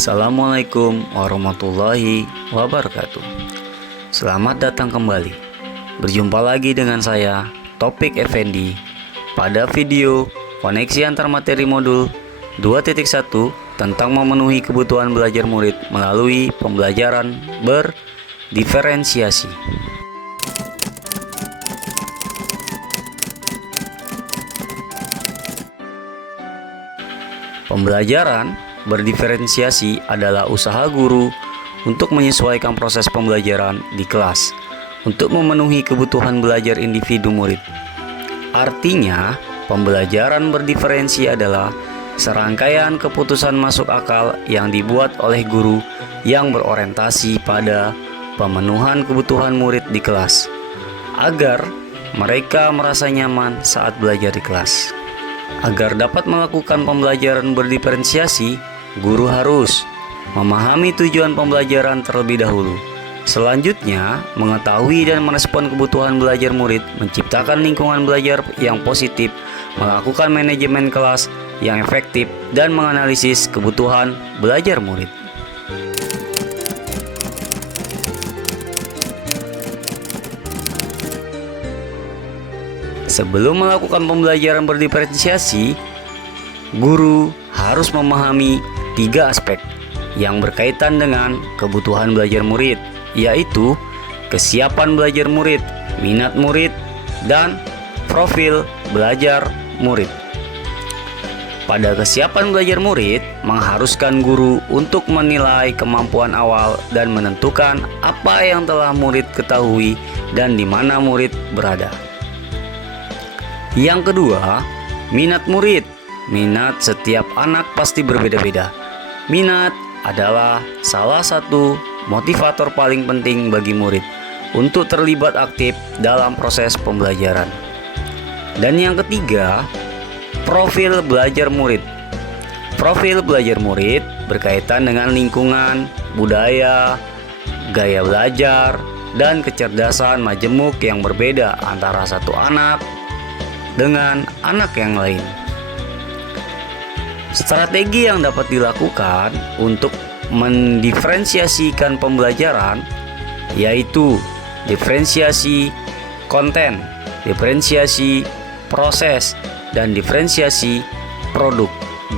Assalamualaikum warahmatullahi wabarakatuh. Selamat datang kembali. Berjumpa lagi dengan saya, Topik Effendi, pada video koneksi antar materi modul 2.1 tentang memenuhi kebutuhan belajar murid melalui pembelajaran berdiferensiasi. Pembelajaran berdiferensiasi adalah usaha guru untuk menyesuaikan proses pembelajaran di kelas untuk memenuhi kebutuhan belajar individu murid. Artinya, pembelajaran berdiferensi adalah serangkaian keputusan masuk akal yang dibuat oleh guru yang berorientasi pada pemenuhan kebutuhan murid di kelas, agar mereka merasa nyaman saat belajar di kelas. Agar dapat melakukan pembelajaran berdiferensiasi, guru harus memahami tujuan pembelajaran terlebih dahulu. Selanjutnya, mengetahui dan merespon kebutuhan belajar murid, menciptakan lingkungan belajar yang positif, melakukan manajemen kelas yang efektif, dan menganalisis kebutuhan belajar murid. Sebelum melakukan pembelajaran berdiferensiasi, guru harus memahami 3 aspek yang berkaitan dengan kebutuhan belajar murid, yaitu kesiapan belajar murid, minat murid, dan profil belajar murid. Pada kesiapan belajar murid, mengharuskan guru untuk menilai kemampuan awal dan menentukan apa yang telah murid ketahui dan di mana murid berada. Yang kedua, minat murid. Minat setiap anak pasti berbeda-beda. Minat adalah salah satu motivator paling penting bagi murid untuk terlibat aktif dalam proses pembelajaran. Dan yang ketiga, profil belajar murid. Profil belajar murid berkaitan dengan lingkungan, budaya, gaya belajar, dan kecerdasan majemuk yang berbeda antara satu anak dengan anak yang lain. Strategi yang dapat dilakukan untuk mendiferensiasikan pembelajaran yaitu diferensiasi konten, diferensiasi proses, dan diferensiasi produk,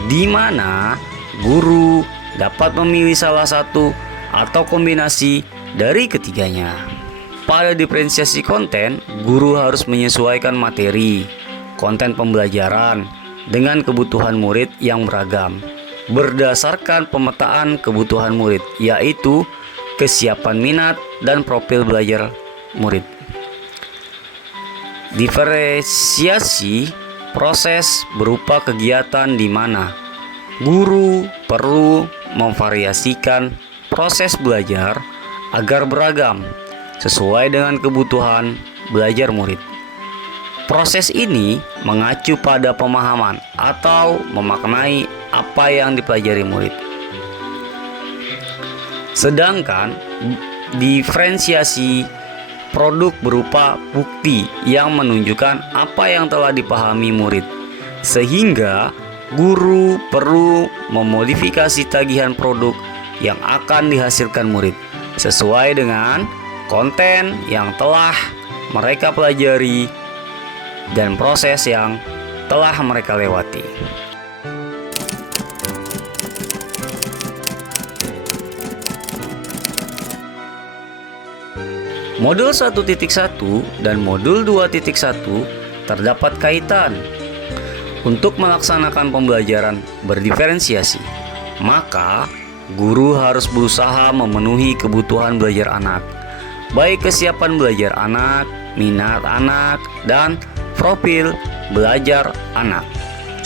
di mana guru dapat memilih salah satu atau kombinasi dari ketiganya. Pada diferensiasi konten, guru harus menyesuaikan materi, konten pembelajaran dengan kebutuhan murid yang beragam berdasarkan pemetaan kebutuhan murid, yaitu kesiapan minat dan profil belajar murid. Diferensiasi proses berupa kegiatan di mana guru perlu memvariasikan proses belajar agar beragam sesuai dengan kebutuhan belajar murid. Proses ini mengacu pada pemahaman atau memaknai apa yang dipelajari murid. Sedangkan diferensiasi produk berupa bukti yang menunjukkan apa yang telah dipahami murid, sehingga guru perlu memodifikasi tagihan produk yang akan dihasilkan murid sesuai dengan konten yang telah mereka pelajari dan proses yang telah mereka lewati. Modul 1.1 dan modul 2.1 terdapat kaitan. Untuk melaksanakan pembelajaran berdiferensiasi, maka guru harus berusaha memenuhi kebutuhan belajar anak, baik kesiapan belajar anak, minat anak, dan profil belajar anak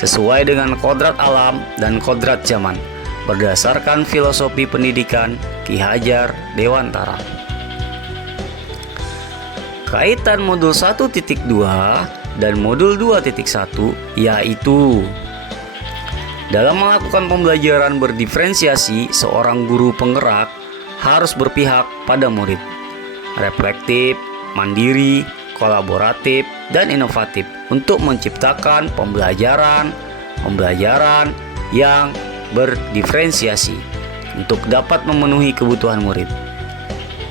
sesuai dengan kodrat alam dan kodrat zaman berdasarkan filosofi pendidikan Ki Hajar Dewantara. Kaitan modul 1.2 dan modul 2.1 yaitu dalam melakukan pembelajaran berdiferensiasi, seorang guru penggerak harus berpihak pada murid, reflektif, mandiri, kolaboratif, dan inovatif untuk menciptakan pembelajaran yang berdiferensiasi. untuk dapat memenuhi kebutuhan murid.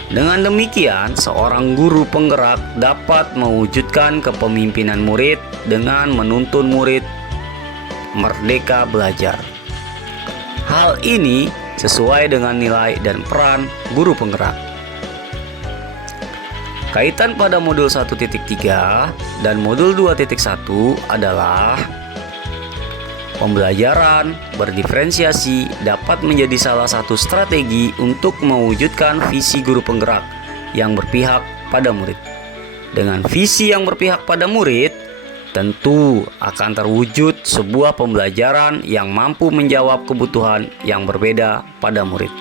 Dengan demikian, seorang guru penggerak dapat mewujudkan kepemimpinan murid dengan menuntun murid merdeka belajar. Hal ini sesuai dengan nilai dan peran guru penggerak. Kaitan pada modul 1.3 dan modul 2.1 adalah pembelajaran berdiferensiasi dapat menjadi salah satu strategi untuk mewujudkan visi guru penggerak yang berpihak pada murid. Dengan visi yang berpihak pada murid, tentu akan terwujud sebuah pembelajaran yang mampu menjawab kebutuhan yang berbeda pada murid.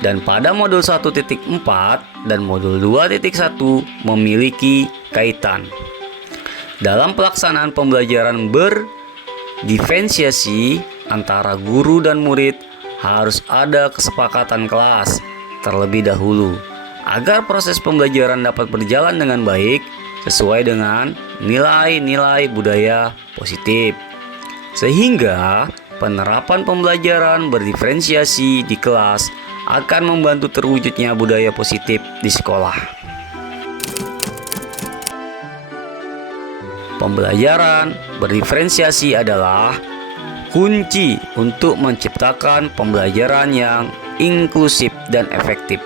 Dan pada modul 1.4 dan modul 2.1 memiliki kaitan. Dalam pelaksanaan pembelajaran berdiferensiasi antara guru dan murid harus ada kesepakatan kelas terlebih dahulu agar proses pembelajaran dapat berjalan dengan baik sesuai dengan nilai-nilai budaya positif. Sehingga penerapan pembelajaran berdiferensiasi di kelas akan membantu terwujudnya budaya positif di sekolah. Pembelajaran berdiferensiasi adalah kunci untuk menciptakan pembelajaran yang inklusif dan efektif.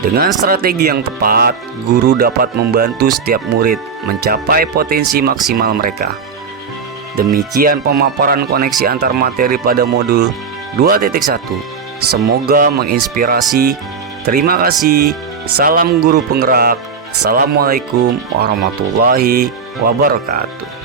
Dengan strategi yang tepat, guru dapat membantu setiap murid mencapai potensi maksimal mereka. Demikian pemaparan koneksi antar materi pada modul 2.1. Semoga menginspirasi. Terima kasih. Salam guru penggerak. Assalamualaikum warahmatullahi wabarakatuh.